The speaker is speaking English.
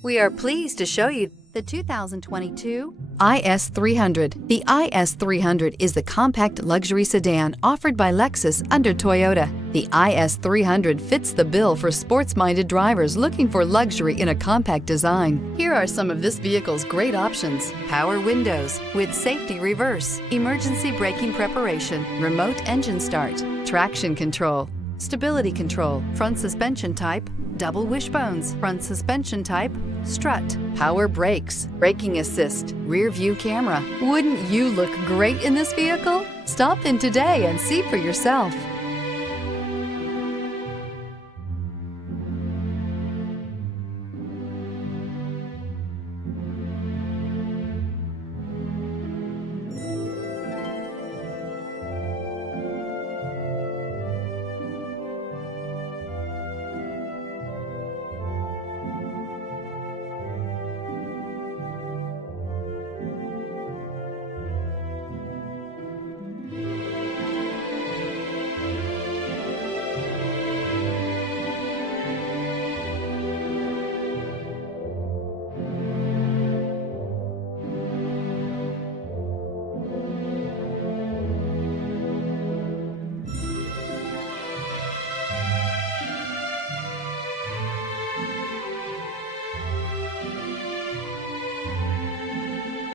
We are pleased to show you the 2022 IS300. The IS300 is the compact luxury sedan offered by Lexus under Toyota. The IS300 fits the bill for sports-minded drivers looking for luxury in a compact design. Here are some of this vehicle's great options: power windows with safety reverse, emergency braking preparation, remote engine start, traction control, stability control, front suspension type, double wishbones, front suspension type, strut, power brakes, braking assist, rear view camera. Wouldn't you look great in this vehicle? Stop in today and see for yourself.